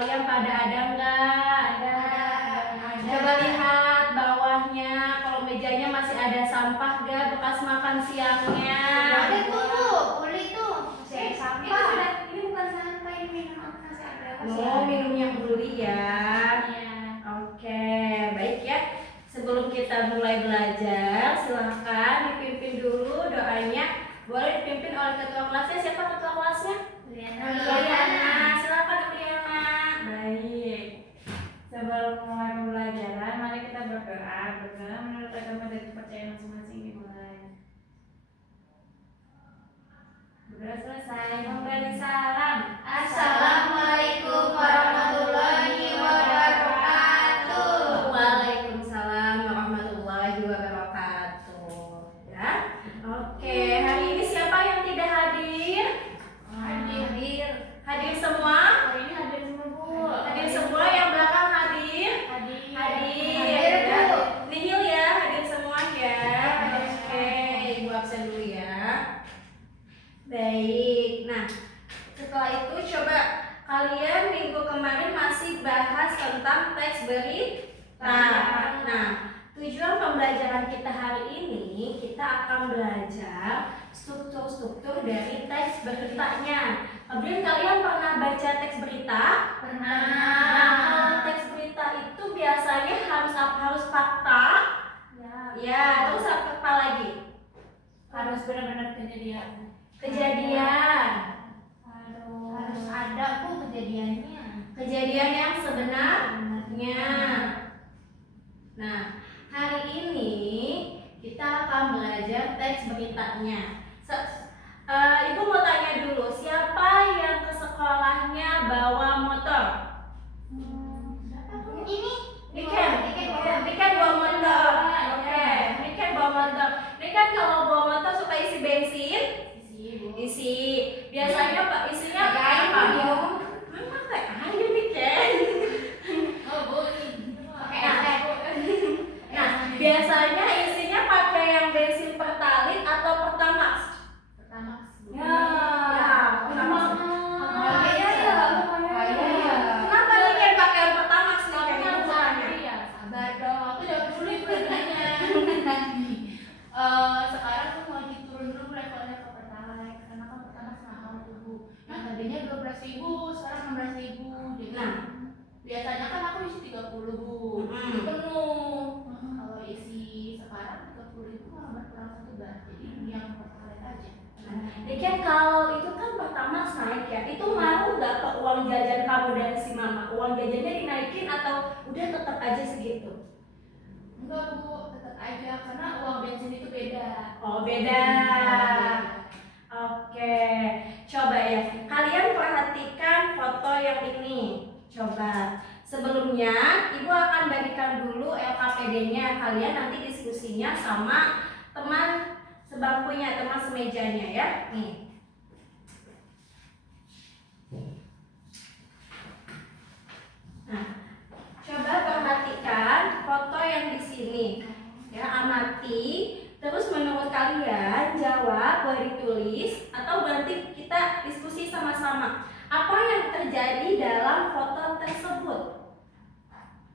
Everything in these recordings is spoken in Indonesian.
kalian pada ada nggak? Ada. Coba lihat bawahnya, kalau mejanya masih ada sampah nggak bekas makan siangnya? Ada tuh, boleh tuh. Masih ada sampah. Ini bukan sampah, ini minum masih ada. Mau minumnya Uli ya. Iya. Oke, baik ya. Sebelum kita mulai belajar, silahkan dipimpin dulu doanya. Boleh dipimpin oleh ketua kelasnya. Siapa ketua kelasnya? Liana. Silakan Liana. Baik. Sebelum mulai pembelajaran, mari kita berdoa. Berdoa menurut agama dan kepercayaan masing-masing dimulai. Berdoa selesai. Memberi salam. Assalamualaikum warahmatullahi wabarakatuh. Waalaikumsalam warahmatullahi wabarakatuh. Ya. Oke, hari ini siapa yang tidak hadir? Hadir. Hadir semua? Hari ini hadir semua, Bu. Hadir semua, yang belakang hadir? Hadir. Hadir. Hadir, Bu. Nihil ya, hadir semua ya. Oke, Ibu absen dulu ya. Baik. Nah, setelah itu coba kalian minggu kemarin masih bahas tentang teks berita. Nah, tujuan pembelajaran kita hari ini kita akan belajar struktur-struktur dari teks beritanya. Kemudian kalian pernah baca teks berita? Pernah. Nah, kalau teks berita itu biasanya harus apa? Harus fakta. Ya, terus apa lagi? Harus benar-benar kejadian. Kejadian. Harus ada Bu kejadiannya. Kejadian yang sebenarnya. Nah, hari ini kita akan belajar teks beritanya. Ibu mau tanya dulu, siapa yang ke sekolahnya bawa motor? Ini Niken bawa motor. Oke, Niken bawa motor. Niken kalau bawa motor suka isi bensin? Isi. Biasanya Pak isinya apa? Memang kayak ayo Niken. Oh Bu, ini. Nah, biasanya isinya pakai yang bensin Pertalite atau Pertamax? Ya, Pertamax. Kenapa Niken pakai yang Pertamax nih? Kayak gitu caranya. Sabar dong, aku jawab dulu ibu nanya. Sekarang tuh mau diturun dulu levelnya ke Pertalite karena kan Pertamax mahal tuh Bu. Yang tadinya 12.000, sekarang 16.000. Jadi Nah. biasanya kan aku isi 30 Bu, Mm-mm. itu penuh. Kalau isi sekarang 30.000 malah berkurang 1 bar. Jadi yang Pertalite aja. Niken kalau itu kan Pertamax naik ya, itu mau nggak ke uang jajan kamu dari si mama? Uang jajannya dinaikin atau udah tetap aja segitu? Enggak Bu, tetap aja karena uang bensin itu beda. Oh beda. Oke, coba ya. Kalian perhatikan foto yang ini. Coba. Sebelumnya, Ibu akan bagikan dulu LKPD-nya. Kalian nanti diskusinya sama teman sebangkunya, teman semejanya ya. Nih. Nah, coba perhatikan foto yang di sini. Ya, amati. Terus menurut kalian jawab, boleh ditulis atau nanti kita diskusi sama-sama. Apa yang terjadi dalam foto tersebut?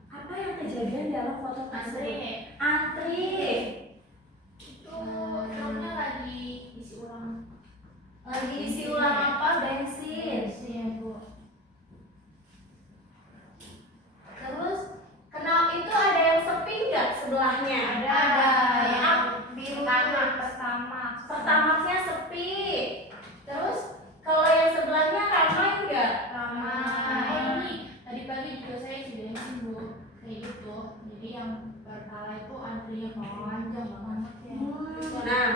Apa yang terjadi dalam foto tersebut? Antri. Itu truknya lagi isi ulang. Lagi isi ulang apa? Bensin. Bensin Bu. Terus kenal itu ada yang sepi nggak sebelahnya? Ada. Yang Biru Pertamaxnya sepi. Terus kalau yang sebelahnya ramai nggak? Oh ini tadi pagi juga saya isi bensin Bu. Kayak gitu. Jadi yang Pertalite itu antrinya panjang banget ya. Nah,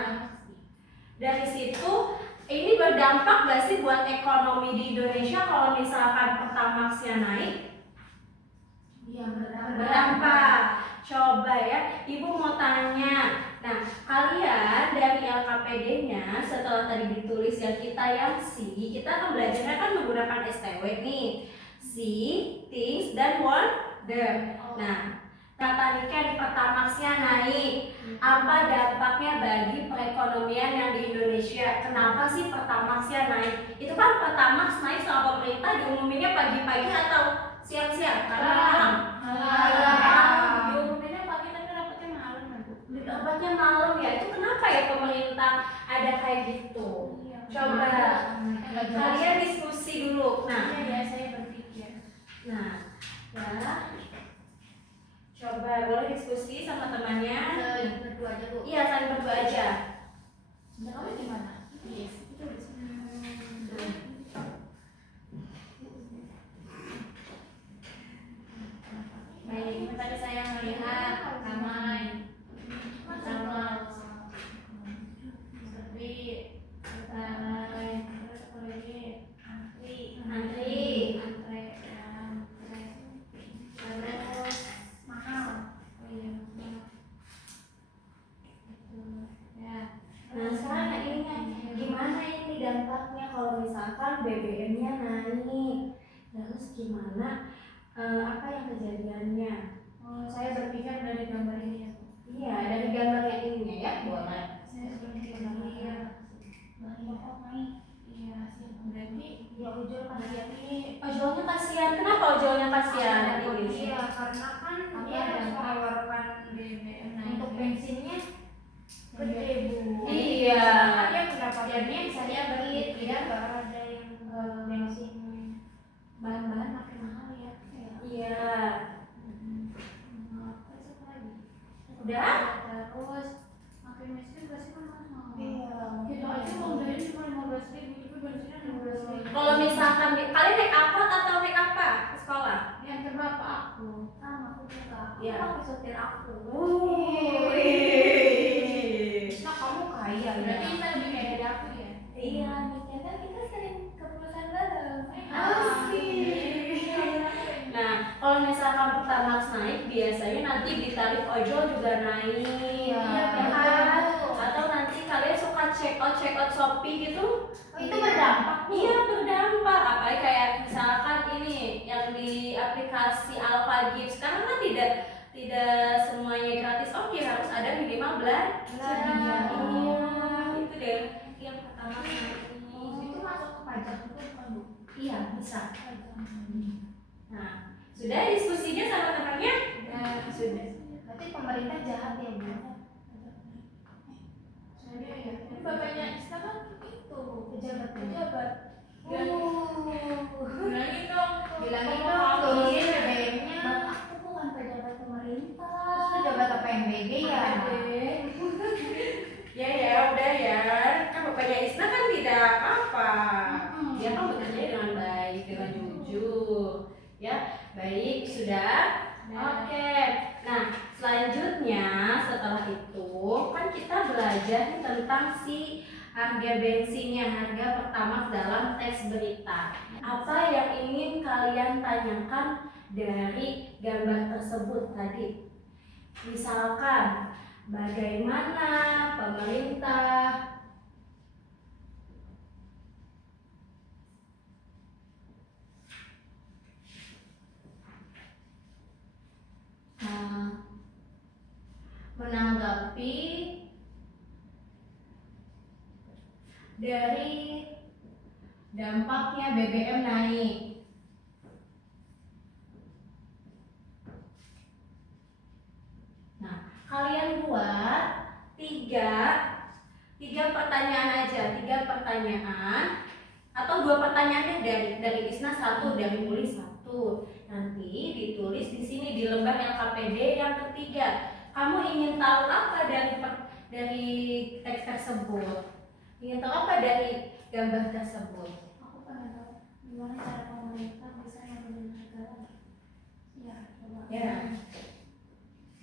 dari situ ini berdampak nggak sih buat ekonomi di Indonesia kalau misalkan Pertamaxnya naik? Iya berdampak. Berdampak. Coba ya, Ibu mau tanya. Nah, kalian dari LKPD-nya setelah tadi ditulis yang kita yang si, kita akan belajarnya kan menggunakan STW nih. See, things, dan wonder. Nah, kata Niken Pertamaxnya naik. Apa dampaknya bagi perekonomian yang di Indonesia? Kenapa sih Pertamaxnya naik? Itu kan Pertamax naik sama pemerintah diumuminnya pagi-pagi atau siang-siang? Karena malam. Diumuminnya pagi tapi dapatnya malam kan Bu. Dapatnya malam ya. Itu kenapa ya pemerintah ada kayak gitu? Coba kalian diskusi dulu. Nah, Iya ya, saya berpikir. nah, ya. Coba boleh diskusi sama temannya. Berdua aja Bu. Iya, saling berdua aja. Menurut kamu gimana? Yes. Baik, tadi saya melihat ramai sama sepi, ramai, terus apa lagi? Antri. Terus mahal. Oh iya, mahal. Ya. Nah, sekarang yang ini kan, gimana ini dampaknya kalau misalkan BBM-nya naik? Terus gimana? Apa yang kejadiannya? Oh, saya berpikir dari gambar ini ya Bu. Iya, dari gambar yang ininya ya, boleh. Saya berpikir iya sih, berarti Ya ujul kasihan. Ojolnya kasihan. Kenapa ojolnya kasihan? Iya, karena kan dia harus mengeluarkan BBM untuk bensinnya gede Bu. Iya. Dia pendapatannya bisa Dia dikit, berpikir. dia nggak ada yang bensin. bahan-bahan makin mahal ya. Iya. Terus apa lagi? Udah? Terus makin miskin pasti kan mahal. Iya. Kita aja mau bayar cuma 15.000, tapi bensinnya 16.000. Kalau misalkan kalian naik angkot atau naik apa ke sekolah? Yang terberapa aku? Sama aku juga. Iya. Aku pakai supir aku. Nah, kamu kaya Berarti kita lebih kayak dari aku ya. Iya, mikir kan kita sering ke perusahaan bareng. Asik. Nah, kalau misalkan Pertamax naik, biasanya nanti di tarif ojol juga naik. Iya, Ya betul. kan? Atau nanti kalian suka check out Shopee gitu? Oh, itu berdampak Bu. Iya, berdampak. Apalagi kayak misalkan ini yang di aplikasi Alpha Gift. Sekarang kan tidak semuanya gratis ongkir, harus ada minimal belanja. Iya. Iya, itu deh yang pertama naik ini. Itu masuk ke pajak itu kan Bu. Iya, bisa. Nah, sudah diskusinya sama temannya? Sudah. Berarti pemerintah jahat ya Bu. Jadi ya, ini bapaknya Isna kan itu Pejabat. pejabat. Bilangin dong. Bilangin Kalau dong kamu turunin sih, BBM-nya. Bapak aku bukan pejabat pemerintah. Pejabat apa MBG ya? Ya, udah ya. Kan bapaknya Isna kan tidak apa-apa. Dia kan bekerja dengan baik, dengan jujur. Ya, baik, sudah. Oke. Nah, selanjutnya setelah itu kan kita belajar nih tentang si harga bensinnya, harga Pertamax dalam teks berita. Apa yang ingin kalian tanyakan dari gambar tersebut tadi? Misalkan bagaimana pemerintah menanggapi dari dampaknya BBM naik. Nah, kalian buat tiga pertanyaan aja, 3 pertanyaan atau 2 pertanyaan deh dari Isna, 1 dari Uli, 1. Nanti ditulis di sini di lembar LKPD yang ketiga. Kamu ingin tahu apa dari teks tersebut? Ingin tahu apa dari gambar tersebut? Aku pengen tahu gimana cara pemerintah bisa nurunin harga lagi. Ya, coba. Ya.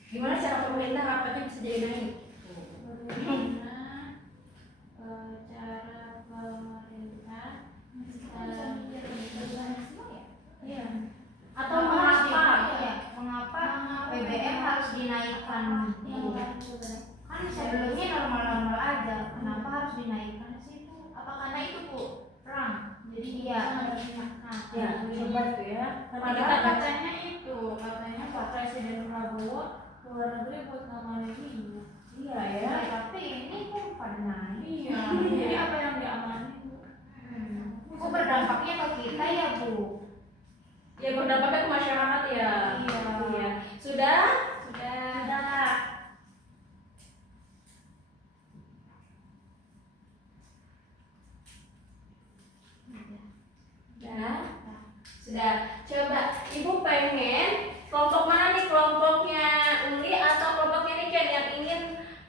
Gimana cara pemerintah harganya bisa jadi naik? Bagaimana cara pemerintah Iya. Atau mengapa? Iya, mengapa BBM harus dinaikkan? Kan sebelumnya normal-normal aja. Kenapa harus dinaikkan sih Bu? apa karena itu Bu? Perang. Jadi Iya. bisa ngertiin. Nah, Ya, coba tuh ya. Nanti kita padahal baca. katanya Pak Presiden Prabowo keluar negeri buat ngamanin ini. Iya ya. Ya, tapi ini kok pada naik. Iya. Jadi apa yang diamanin Bu? Kok berdampaknya ke kita ya, Bu? Ya berdampaknya ke masyarakat ya. Iya. Iya. Sudah? Sudah. Sudah. Sudah. Sudah. Coba Ibu pengen kelompok mana nih, kelompoknya Uli atau kelompoknya Niken yang ingin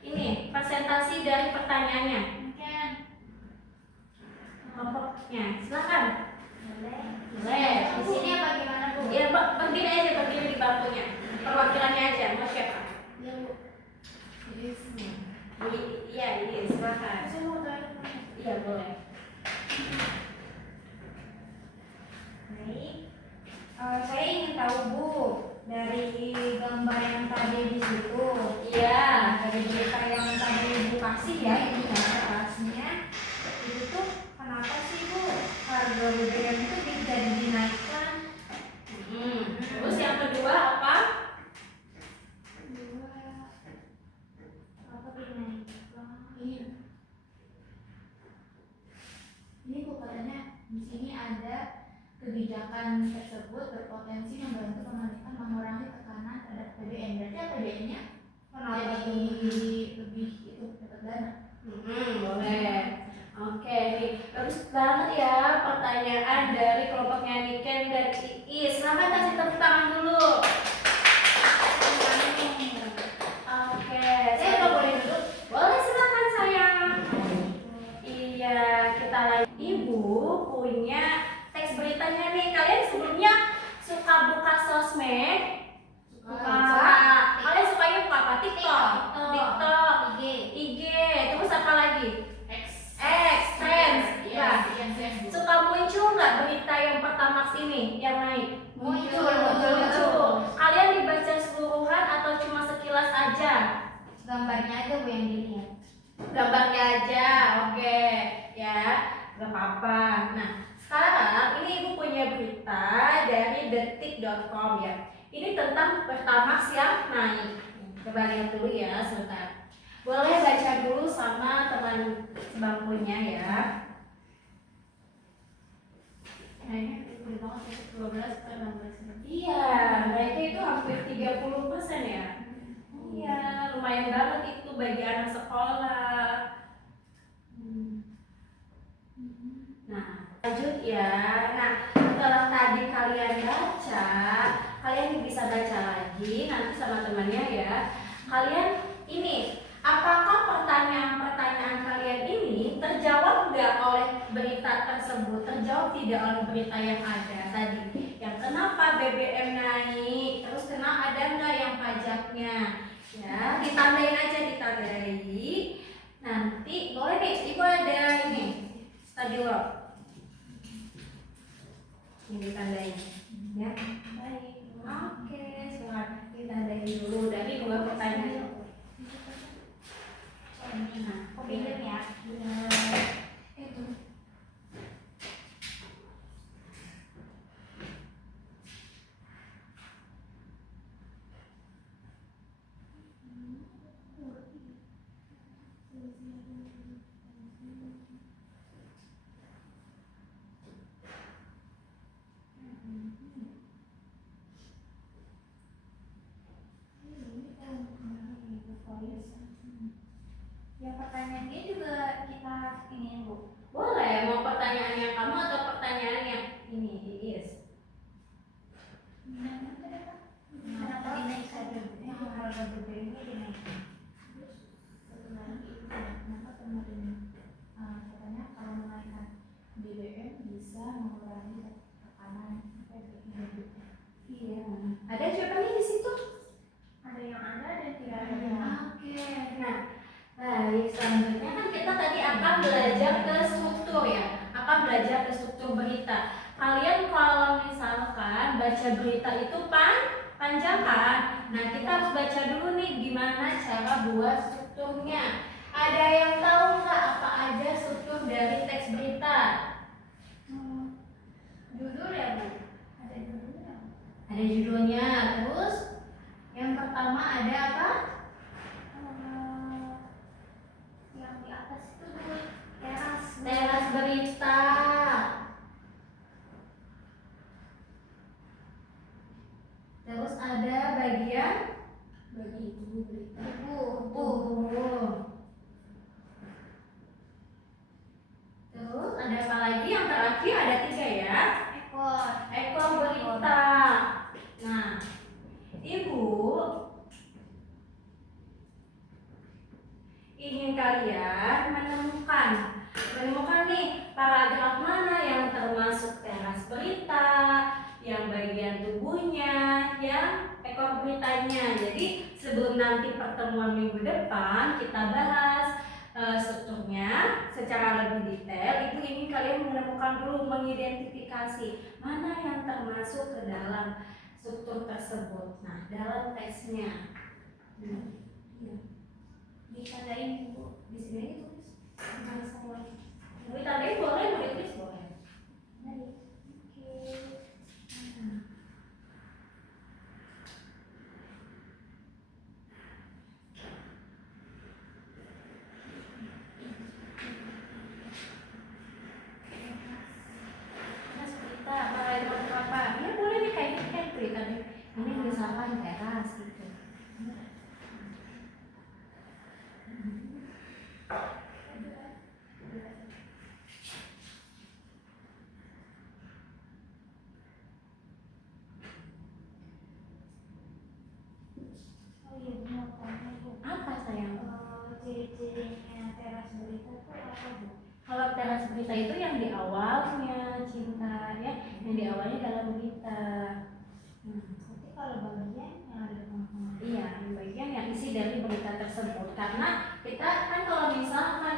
ini presentasi dari pertanyaannya? Mungkin Kelompoknya. Silakan. Boleh. Boleh. Di sini apa gimana, Bu? Ya, berdiri aja, berdiri di bangkunya. Perwakilannya aja, mau siapa? ya Bu. Jadi Iya, ini silakan. saya mau tanya. Iya, boleh. Baik. Saya ingin tahu, Bu, dari gambar yang tadi di situ. Iya. Dari berita yang tadi Ibu kasih ya, ini ya kelasnya. Itu tuh kenapa sih, Bu, harga BBM itu jadi dinaikkan? Terus yang kedua apa? Apa dinaikkan? Ini Bu katanya di sini ada kebijakan tersebut berpotensi membantu pemerintah mengurangi tekanan terhadap APBN. Berarti APBN-nya Kenapa jadi tuh? lebih itu dapat dana. Boleh. Oke, nih bagus banget ya pertanyaan dari kelompoknya Niken dan Iis. Selamat kasih tepuk tangan dulu. Oke, saya udah boleh duduk? Boleh, silakan sayang. Iya, kita lagi. Ibu punya teks beritanya nih. Kalian sebelumnya suka buka sosmed? Suka. Kalian sukanya buka apa? TikTok, TikTok, IG, terus apa lagi? X, Trends. Iya, Nah, iya, iya. suka muncul nggak berita yang Pertamax ini yang naik? Muncul. Kalian dibaca seluruhan atau cuma sekilas aja? Gambarnya aja, Bu, yang dilihat. Gambarnya aja, oke ya, nggak apa-apa. Nah, sekarang ini Ibu punya berita dari detik.com ya. Ini tentang Pertamax yang naik. Coba lihat dulu ya sebentar. Boleh baca dulu sama teman sebangkunya ya. Kayaknya gede banget ya, 12 ke 16. Iya, naiknya itu hampir 30% ya. Iya, lumayan banget itu bagi anak sekolah. Nah, lanjut ya. Nah, setelah tadi kalian baca, kalian bisa baca lagi nanti sama temannya ya. Kalian ini, apakah pertanyaan-pertanyaan kalian ini terjawab nggak oleh berita tersebut? Terjawab tidak oleh berita yang ada tadi? Yang kenapa BBM naik? Terus ada nggak yang pajaknya? Ya, ditandain aja, ditandai. Nanti boleh nih, Ibu ada ini study log. Ini ditandain, ya. Baik, oke, silakan ditandain dulu dari 2 pertanyaan. Nah, Kok pinjem ya? Itu. Yang pertanyaannya juga kita ini, Bu. boleh mau pertanyaan yang kamu atau pertanyaan yang ini, Iis? Kenapa dinaikkan? Harga BBM-nya dinaikkan. Kenapa kemarin katanya kalau menaikkan BBM bisa mengurangi tekanan APBN. Iya. Ada jawabannya di situ? Ada yang ada dan tidak ada. Iya. Oke. Nah, baik, selanjutnya kan kita tadi akan belajar ke struktur ya. Akan belajar ke struktur berita. Kalian kalau misalkan baca berita itu panjang kan? Nah, kita harus baca dulu nih gimana cara buat strukturnya. Ada yang tahu nggak apa aja struktur dari teks berita? ya Bu? Ada judulnya. Ada judulnya. Terus yang pertama ada apa? Yang di atas itu Bu, teras. Teras berita. Terus ada bagian Bagi ibu berita. tubuh. Terus ada apa lagi? Yang terakhir ada 3 ya. Ekor berita. Nah, Ibu ingin kalian menemukan nih paragraf mana yang termasuk teras berita, yang bagian tubuhnya, yang ekor beritanya. Jadi sebelum nanti pertemuan minggu depan kita bahas strukturnya secara lebih detail, Ibu ingin kalian menemukan dulu, mengidentifikasi mana yang termasuk ke dalam struktur tersebut. Nah, dalam teksnya. Ditandain Bu. Di sini tulis. Mau ditandain boleh, mau ditulis boleh. Oke. Teras berita, paragraf berapa? Ya boleh nih kayak gitu kan tulisannya. Ini misalkan teras gitu. Oh iya, Bu, mau tanya Bu. Apa sayang? Ciri-cirinya teras berita itu apa Bu? Kalau teras berita itu yang di awalnya cinta ya, yang di awalnya dalam berita. Berarti kalau bagian yang ada di tengah-tengah. Iya, yang bagian yang isi dari berita tersebut. Karena kita kan kalau misalkan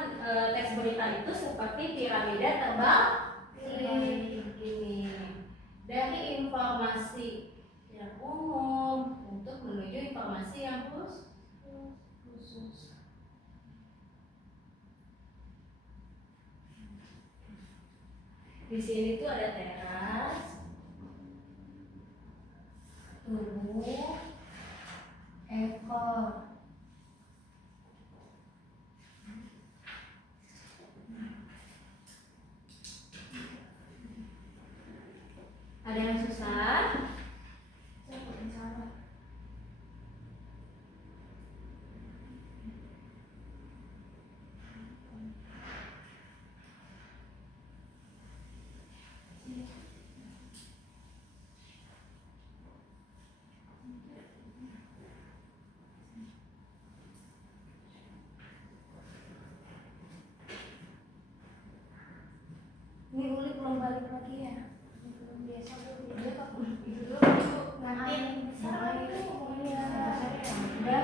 teks berita itu seperti piramida terbang ini dari informasi yang umum untuk menuju informasi yang khusus. Di sini tuh ada teras, tubuh, ekor. Ada yang susah? Saya kok bicara. Ini Uli belum balik lagi ya? Belum biasa Bu. Dia kok Itu dulu Bu. ngapain besar lagi Bu. Iya. Udah.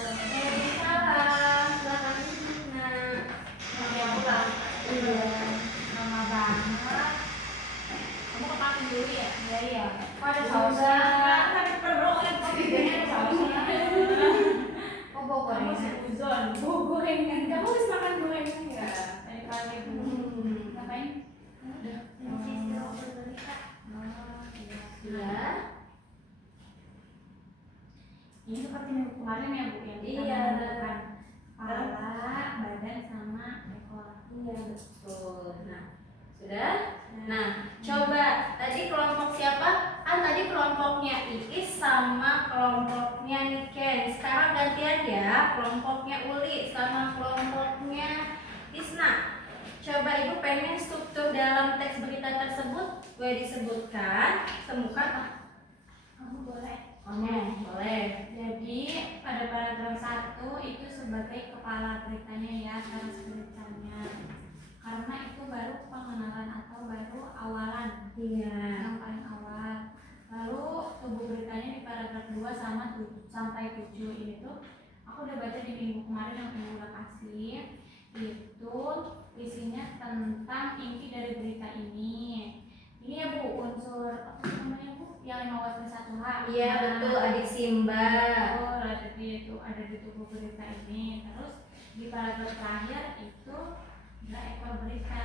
Waalaikumsalam. Selamat siang. Mau pulang. Iya. Lama banget. Kamu ke kantin dulu ya? Iya. Kok ada sausnya? Kan perlu kan kopinya ada sausnya. Oh, bawa Kamu gorengan. seuzon. Bu gorengan. Kamu harus makan gorengan enggak? Tadi pagi Bu. Ngapain? Masih istirahat berita. Oh, iya. Iya. Ini seperti minggu kemarin ya Bu yang kita Iya. menentukan kepala, badan sama ekor. Iya betul. Nah, sudah? Nah, coba tadi kelompok siapa? Tadi kelompoknya Iis sama kelompoknya Niken. Sekarang gantian ya, kelompoknya Uli sama kelompoknya Tisna. Coba Ibu pengen struktur dalam teks berita tersebut boleh disebutkan, temukan. Kamu boleh. Boleh. Jadi pada paragraf 1 itu sebagai kepala beritanya ya, teras beritanya. Karena itu baru pengenalan atau baru awalan, Iya. yang paling awal. Lalu tubuh beritanya di paragraf 2 sampai 7 ini tuh aku aku udah baca di minggu kemarin yang aku udah kasih. Itu isinya tentang inti dari berita ini. Ini ya Bu, unsur apa sih namanya Bu? Yang 15+1H. Iya betul, adik Simba. Betul, itu ada di tubuh berita ini. Terus di paragraf terakhir itu adalah ekor berita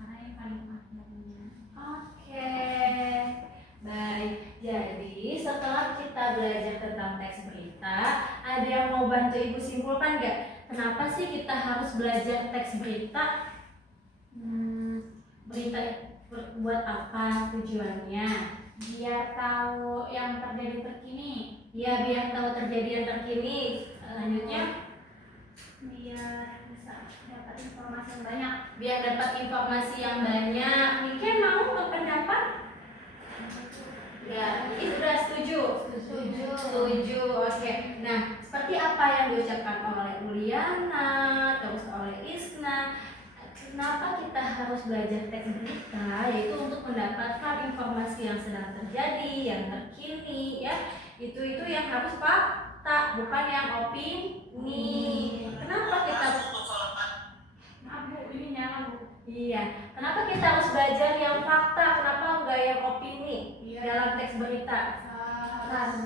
karena yang paling akhirnya. Oke, baik. Jadi setelah kita belajar tentang teks berita, ada yang mau bantu Ibu simpulkan nggak? Kenapa sih kita harus belajar teks berita? Berita buat apa tujuannya? Biar tahu yang terjadi terkini. Ya, biar tahu terjadi yang terkini. Lanjutnya, Biar bisa dapat informasi yang banyak. biar dapat informasi yang banyak. Mungkin mau berpendapat? Ya, ini sudah setuju. Setuju. Oke. Nah, seperti apa yang diucapkan oleh Uliana, terus oleh Isna, kenapa kita harus belajar teks berita? Yaitu untuk mendapatkan informasi yang sedang terjadi, yang terkini, ya. Itu yang harus fakta, bukan yang opini. Kenapa kita? Maaf Bu, ini nyala Bu. Iya. Kenapa kita harus belajar yang fakta? Kenapa enggak yang opini dalam teks berita? Karena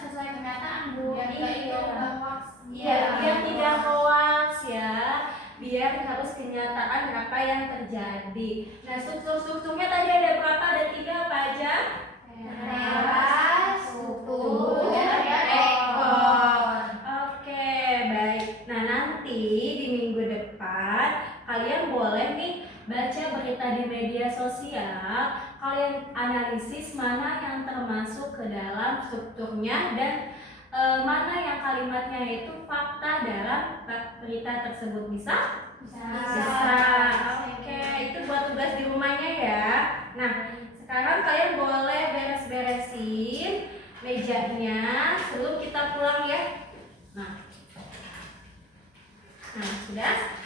sesuai kenyataan Bu. Biar Iya. itu hoax. Iya, biar tidak hoax ya, biar harus kenyataan apa yang terjadi. Nah, strukturnya tadi ada berapa? Ada 3 apa aja? Teras, struktur, dan ekor. Oke, baik. Nah, nanti di minggu depan kalian boleh nih baca berita di media sosial. Kalian analisis mana yang termasuk ke dalam strukturnya dan mana yang kalimatnya itu fakta dalam berita tersebut. Bisa? Bisa. Oke, itu buat tugas di rumahnya ya. Nah, sekarang kalian boleh beres-beresin mejanya sebelum kita pulang ya. Nah, sudah?